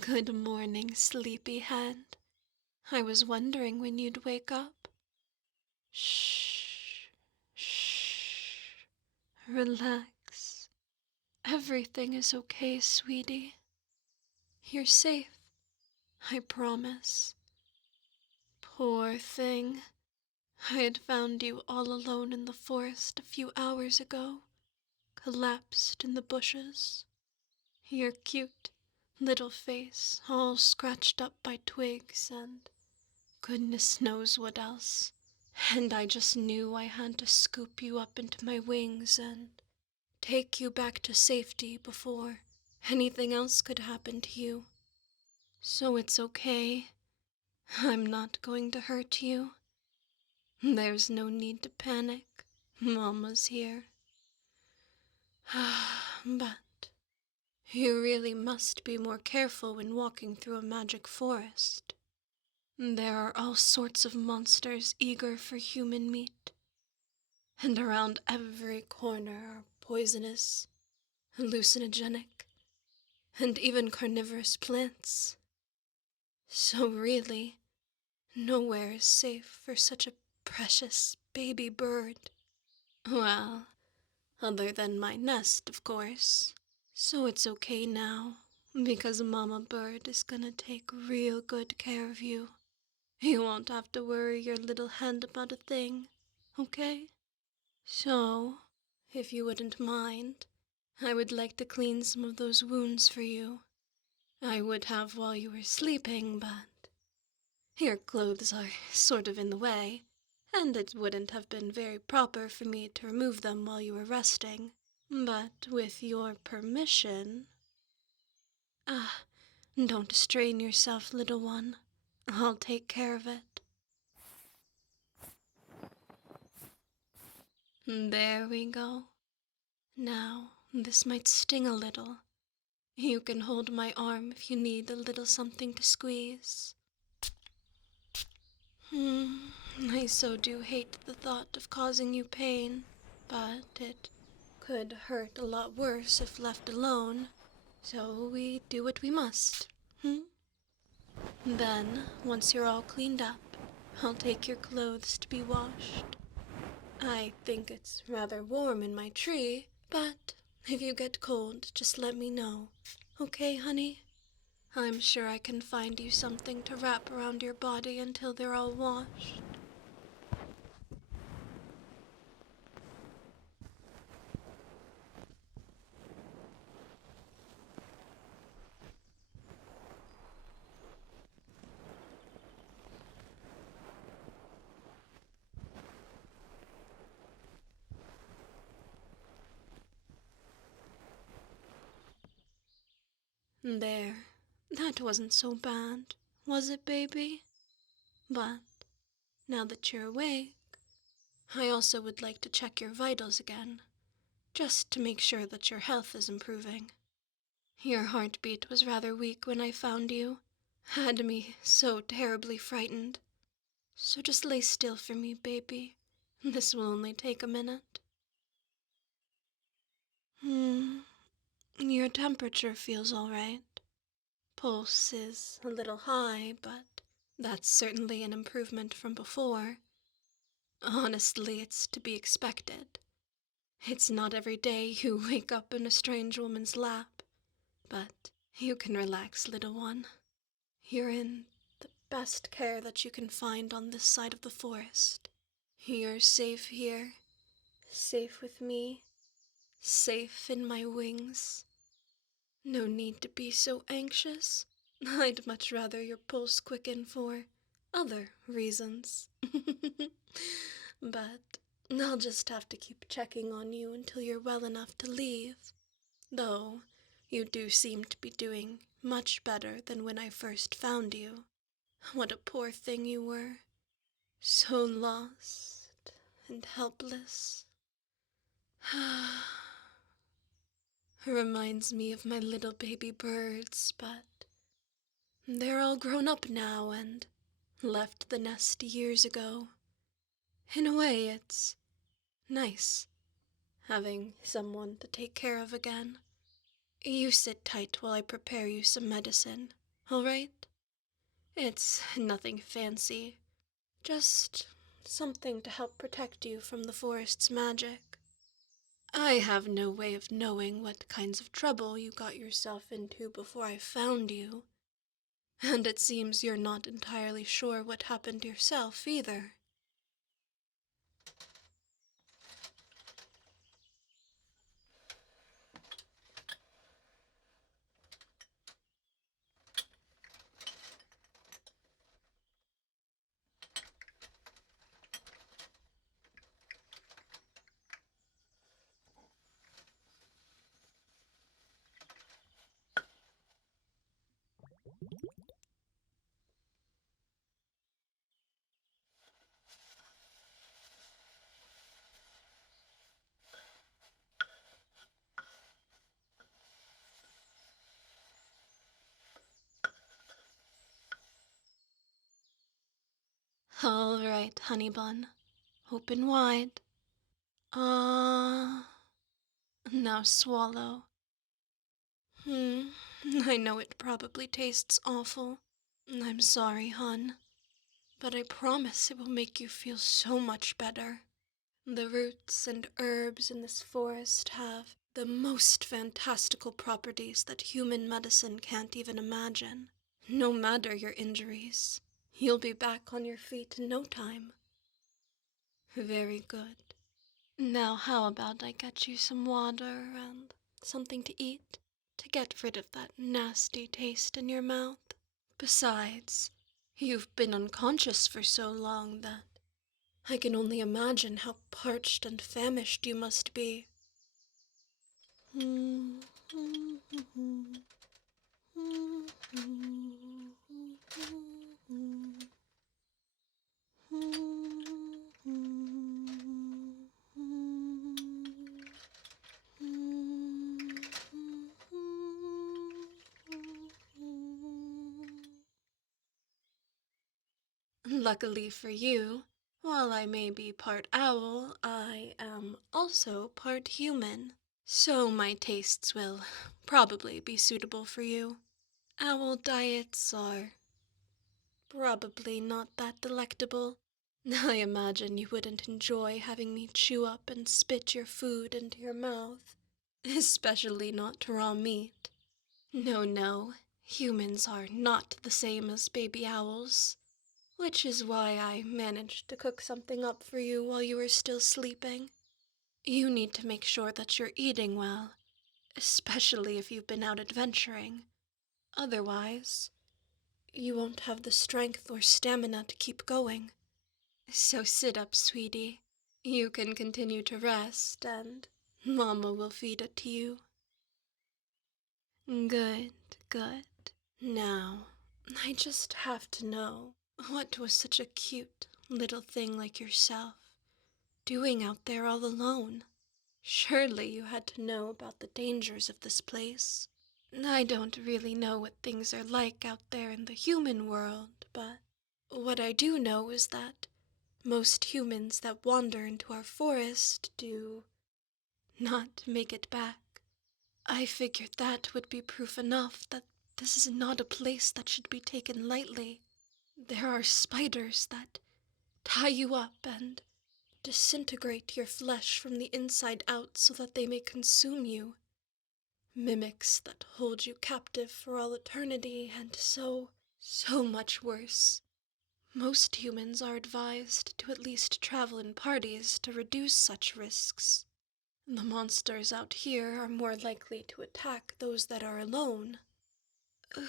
Good morning, sleepyhead. I was wondering when you'd wake up. Shh. Shh. Relax. Everything is okay, sweetie. You're safe. I promise. Poor thing. I had found you all alone in the forest a few hours ago, collapsed in the bushes. Your cute little face all scratched up by twigs and goodness knows what else. And I just knew I had to scoop you up into my wings and take you back to safety before anything else could happen to you. So it's okay. I'm not going to hurt you. There's no need to panic. Mama's here. But you really must be more careful when walking through a magic forest. There are all sorts of monsters eager for human meat, and around every corner are poisonous, hallucinogenic, and even carnivorous plants. So really, nowhere is safe for such a precious baby bird. Well, other than my nest, of course. So it's okay now, because Mama Bird is gonna take real good care of you. You won't have to worry your little head about a thing, okay? So, if you wouldn't mind, I would like to clean some of those wounds for you. I would have while you were sleeping, but your clothes are sort of in the way, and it wouldn't have been very proper for me to remove them while you were resting. But with your permission... Ah, don't strain yourself, little one. I'll take care of it. There we go. Now, this might sting a little. You can hold my arm if you need a little something to squeeze. I so do hate the thought of causing you pain, but it could hurt a lot worse if left alone, so we do what we must. Then, once you're all cleaned up, I'll take your clothes to be washed. I think it's rather warm in my tree, but if you get cold, just let me know. Okay, honey? I'm sure I can find you something to wrap around your body until they're all washed. There. That wasn't so bad, was it, baby? But now that you're awake, I also would like to check your vitals again, just to make sure that your health is improving. Your heartbeat was rather weak when I found you, had me so terribly frightened. So just lay still for me, baby. This will only take a minute. Your temperature feels all right. Pulse is a little high, but that's certainly an improvement from before. Honestly, it's to be expected. It's not every day you wake up in a strange woman's lap, but you can relax, little one. You're in the best care that you can find on this side of the forest. You're safe here, safe with me, safe in my wings. No need to be so anxious. I'd much rather your pulse quicken for other reasons. But I'll just have to keep checking on you until you're well enough to leave. Though, you do seem to be doing much better than when I first found you. What a poor thing you were. So lost and helpless. Reminds me of my little baby birds, but they're all grown up now and left the nest years ago. In a way, it's nice having someone to take care of again. You sit tight while I prepare you some medicine. all right? It's nothing fancy, just something to help protect you from the forest's magic. I have no way of knowing what kinds of trouble you got yourself into before I found you, and it seems you're not entirely sure what happened yourself either. All right, honey bun. Open wide. Ah. Now swallow. Hmm. I know it probably tastes awful. I'm sorry, hun. But I promise it will make you feel so much better. The roots and herbs in this forest have the most fantastical properties that human medicine can't even imagine. No matter your injuries, you'll be back on your feet in no time. Very good. Now how about I get you some water and something to eat to get rid of that nasty taste in your mouth? Besides, you've been unconscious for so long that I can only imagine how parched and famished you must be. Luckily for you, while I may be part owl, I am also part human. So my tastes will probably be suitable for you. Owl diets are probably not that delectable. I imagine you wouldn't enjoy having me chew up and spit your food into your mouth, especially not raw meat. No, no, humans are not the same as baby owls, which is why I managed to cook something up for you while you were still sleeping. You need to make sure that you're eating well, especially if you've been out adventuring. Otherwise, you won't have the strength or stamina to keep going. So sit up, sweetie. You can continue to rest, and Mama will feed it to you. Good, good. Now, I just have to know, what was such a cute little thing like yourself doing out there all alone? Surely you had to know about the dangers of this place. I don't really know what things are like out there in the human world, but what I do know is that most humans that wander into our forest do not make it back. I figured that would be proof enough that this is not a place that should be taken lightly. There are spiders that tie you up and disintegrate your flesh from the inside out so that they may consume you. Mimics that hold you captive for all eternity, and so much worse. Most humans are advised to at least travel in parties to reduce such risks. The monsters out here are more likely to attack those that are alone.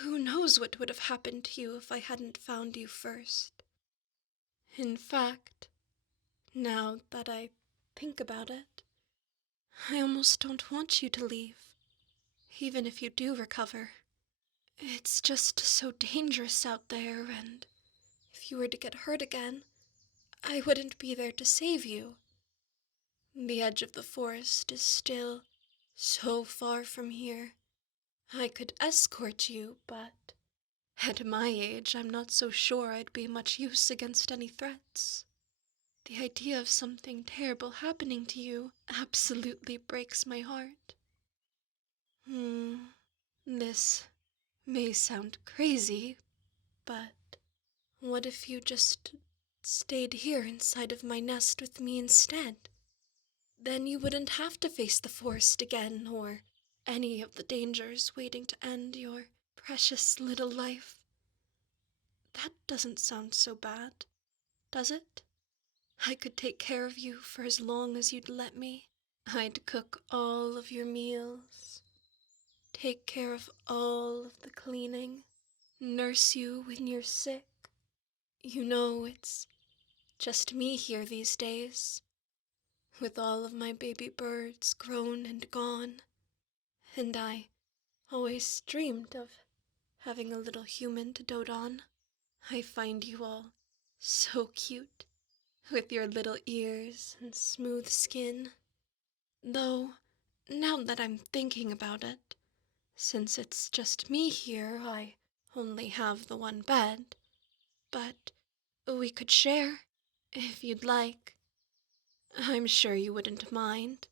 Who knows what would have happened to you if I hadn't found you first? In fact, now that I think about it, I almost don't want you to leave, even if you do recover. It's just so dangerous out there, and if you were to get hurt again, I wouldn't be there to save you. The edge of the forest is still so far from here. I could escort you, but at my age, I'm not so sure I'd be much use against any threats. The idea of something terrible happening to you absolutely breaks my heart. This may sound crazy, but what if you just stayed here inside of my nest with me instead? Then you wouldn't have to face the forest again or any of the dangers waiting to end your precious little life. That doesn't sound so bad, does it? I could take care of you for as long as you'd let me. I'd cook all of your meals, take care of all of the cleaning, nurse you when you're sick. You know, it's just me here these days, with all of my baby birds grown and gone, and I always dreamed of having a little human to dote on. I find you all so cute, with your little ears and smooth skin. Though, now that I'm thinking about it, since it's just me here, I only have the one bed. But we could share, if you'd like. I'm sure you wouldn't mind.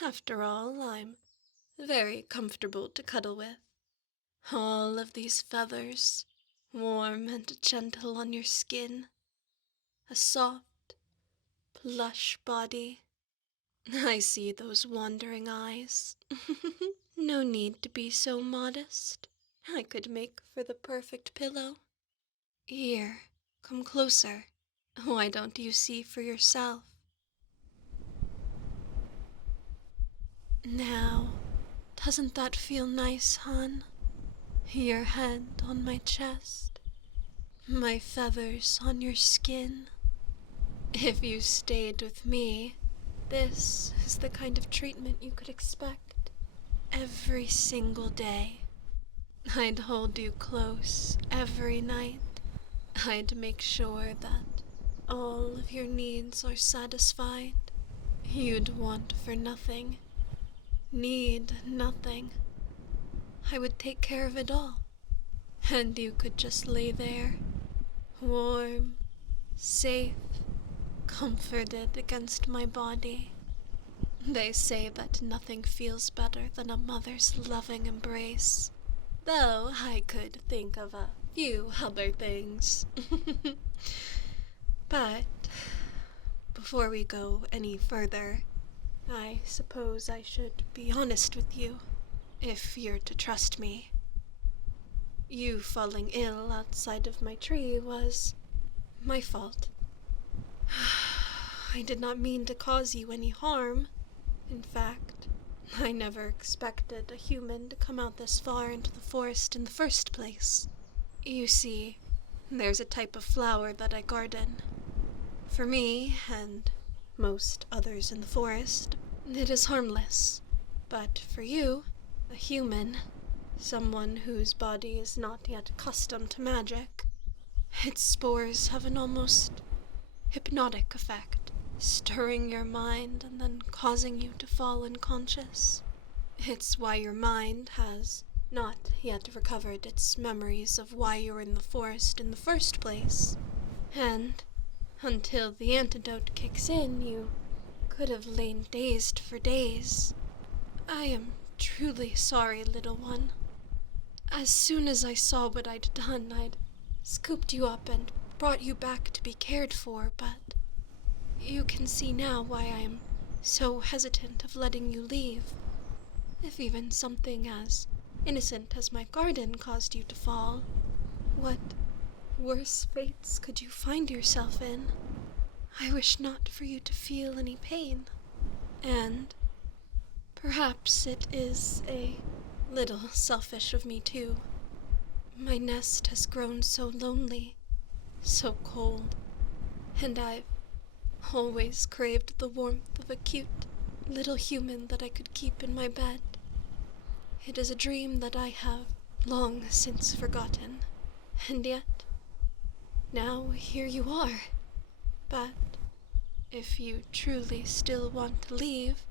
After all, I'm very comfortable to cuddle with. All of these feathers, warm and gentle on your skin. A soft, plush body. I see those wandering eyes. No need to be so modest. I could make for the perfect pillow. Here, come closer. Why don't you see for yourself? Now, doesn't that feel nice, hon? Your head on my chest, my feathers on your skin. If you stayed with me, this is the kind of treatment you could expect every single day. I'd hold you close every night. I'd make sure that all of your needs are satisfied. You'd want for nothing, need nothing. I would take care of it all, and you could just lay there, warm, safe, comforted against my body. They say that nothing feels better than a mother's loving embrace, though I could think of a few other things. But before we go any further, I suppose I should be honest with you, if you're to trust me. You falling ill outside of my tree was my fault. I did not mean to cause you any harm. In fact, I never expected a human to come out this far into the forest in the first place. You see, there's a type of flower that I garden. For me, and most others in the forest, it is harmless. But for you, a human, someone whose body is not yet accustomed to magic, its spores have an almost hypnotic effect, stirring your mind and then causing you to fall unconscious. It's why your mind has not yet recovered its memories of why you were in the forest in the first place. And until the antidote kicks in, you could have lain dazed for days. I am truly sorry, little one. As soon as I saw what I'd done, I'd scooped you up and brought you back to be cared for, but you can see now why I am so hesitant of letting you leave. If even something as innocent as my garden caused you to fall, what worse fates could you find yourself in? I wish not for you to feel any pain, and perhaps it is a little selfish of me too. My nest has grown so lonely, so cold, and I've always craved the warmth of a cute little human that I could keep in my bed. It is a dream that I have long since forgotten, and yet, now here you are. But if you truly still want to leave,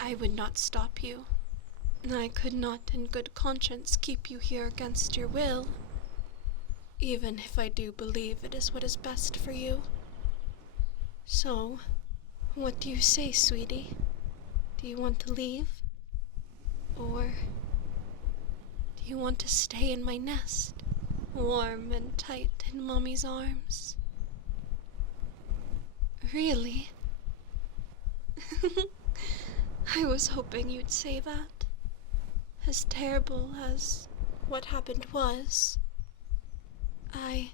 I would not stop you. I could not in good conscience keep you here against your will, even if I do believe it is what is best for you. So, what do you say, sweetie? Do you want to leave? Or Do you want to stay in my nest, warm and tight in Mommy's arms? Really? I was hoping you'd say that. As terrible as what happened was, I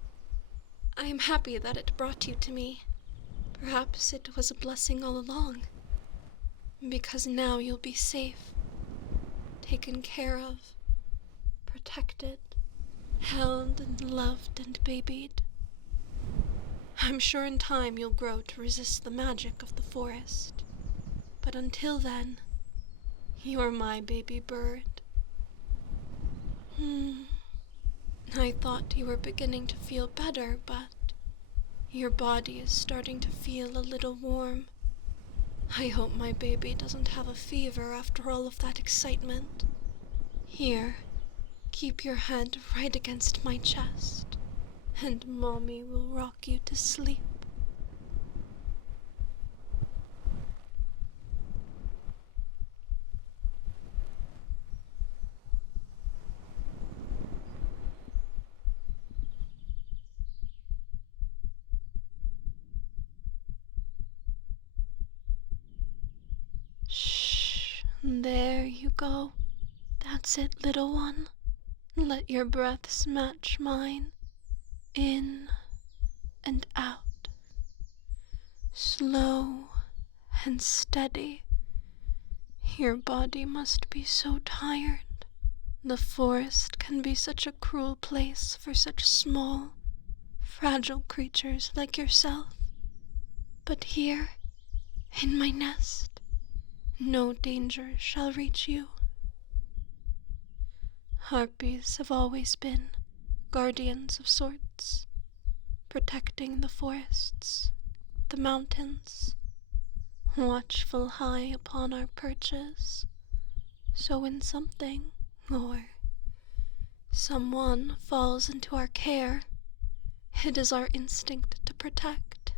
am happy that it brought you to me. Perhaps it was a blessing all along. Because now you'll be safe, taken care of, protected, held and loved and babied. I'm sure in time you'll grow to resist the magic of the forest. But until then, you're my baby bird. I thought you were beginning to feel better, but your body is starting to feel a little warm. I hope my baby doesn't have a fever after all of that excitement. Here, keep your head right against my chest, and Mommy will rock you to sleep. Shh, there you go. That's it, little one. Let your breaths match mine. In and out. Slow and steady. Your body must be so tired. The forest can be such a cruel place for such small, fragile creatures like yourself. But here, in my nest, no danger shall reach you. Harpies have always been guardians of sorts, protecting the forests, the mountains, watchful high upon our perches. So when something or someone falls into our care, it is our instinct to protect.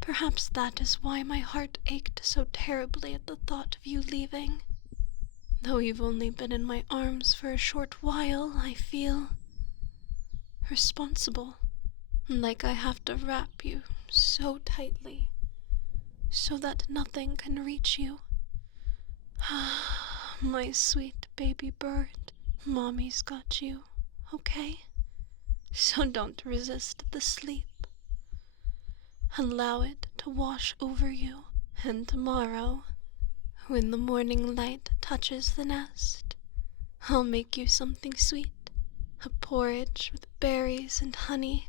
Perhaps that is why my heart ached so terribly at the thought of you leaving. Though you've only been in my arms for a short while, I feel responsible, like I have to wrap you so tightly so that nothing can reach you. My sweet baby bird, Mommy's got you, okay? So don't resist the sleep. Allow it to wash over you, and tomorrow, when the morning light touches the nest, I'll make you something sweet, a porridge with berries and honey,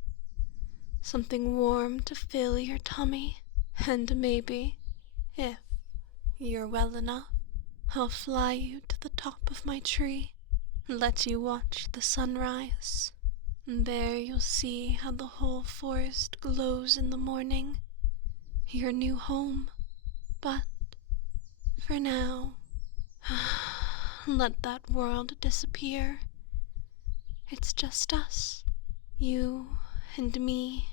something warm to fill your tummy, and maybe, if you're well enough, I'll fly you to the top of my tree, let you watch the sunrise. There you'll see how the whole forest glows in the morning, your new home. But for now, let that world disappear. It's just us, you and me,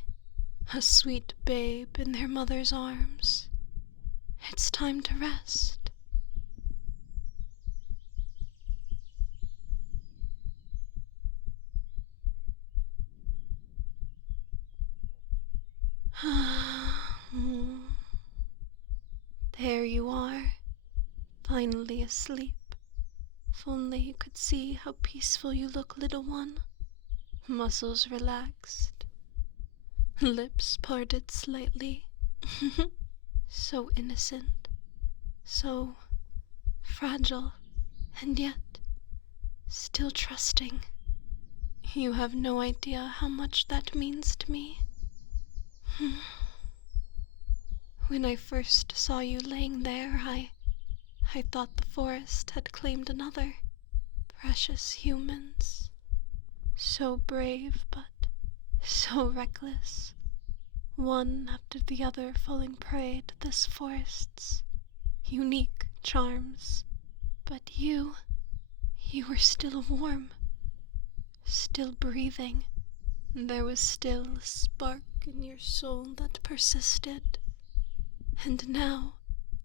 a sweet babe in their mother's arms. It's time to rest. There you are, finally asleep. If only you could see how peaceful you look, little one. Muscles relaxed, lips parted slightly. So innocent, so fragile, and yet still trusting. You have no idea how much that means to me. When I first saw you laying there, I thought the forest had claimed another. Precious humans. So brave, but so reckless. One after the other falling prey to this forest's unique charms. But you were still warm, still breathing. There was still a spark in your soul that persisted. And now,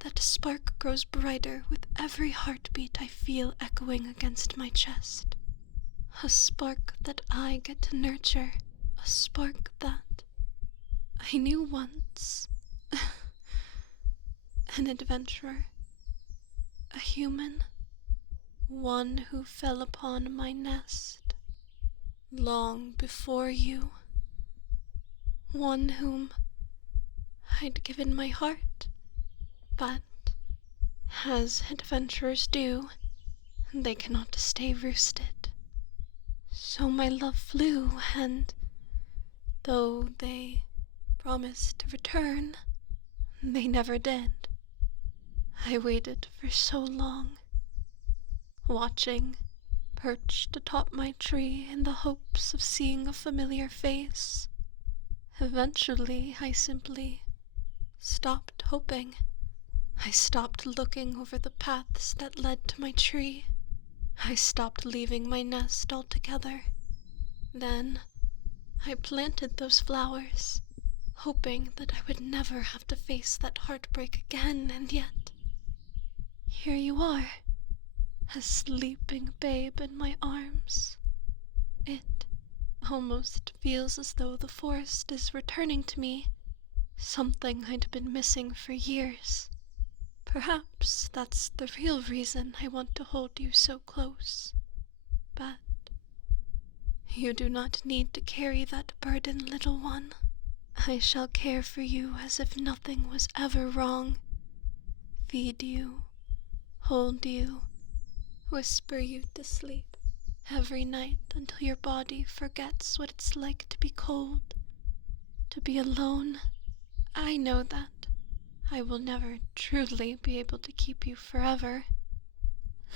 that spark grows brighter with every heartbeat I feel echoing against my chest. A spark that I get to nurture, a spark that I knew once. An adventurer, a human, one who fell upon my nest long before you, one whom I'd given my heart, but as adventurers do, they cannot stay roosted. So my love flew, and though they promised to return, they never did. I waited for so long, watching, perched atop my tree in the hopes of seeing a familiar face. Eventually, I simply stopped hoping. I stopped looking over the paths that led to my tree. I stopped leaving my nest altogether. Then I planted those flowers, hoping that I would never have to face that heartbreak again, and yet here you are, a sleeping babe in my arms. It almost feels as though the forest is returning to me, something I'd been missing for years. Perhaps that's the real reason I want to hold you so close. But you do not need to carry that burden, little one. I shall care for you as if nothing was ever wrong. Feed you, hold you, whisper you to sleep every night until your body forgets what it's like to be cold, to be alone. I know that I will never truly be able to keep you forever.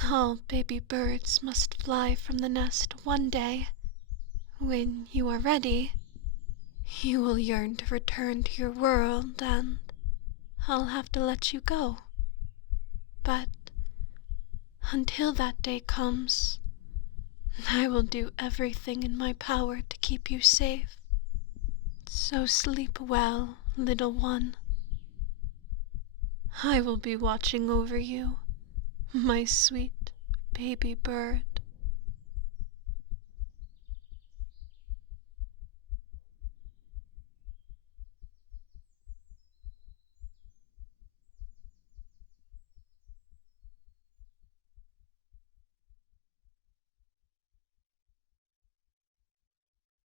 All baby birds must fly from the nest one day. When you are ready, you will yearn to return to your world, and I'll have to let you go. But until that day comes, I will do everything in my power to keep you safe. So sleep well, little one. I will be watching over you, my sweet baby bird.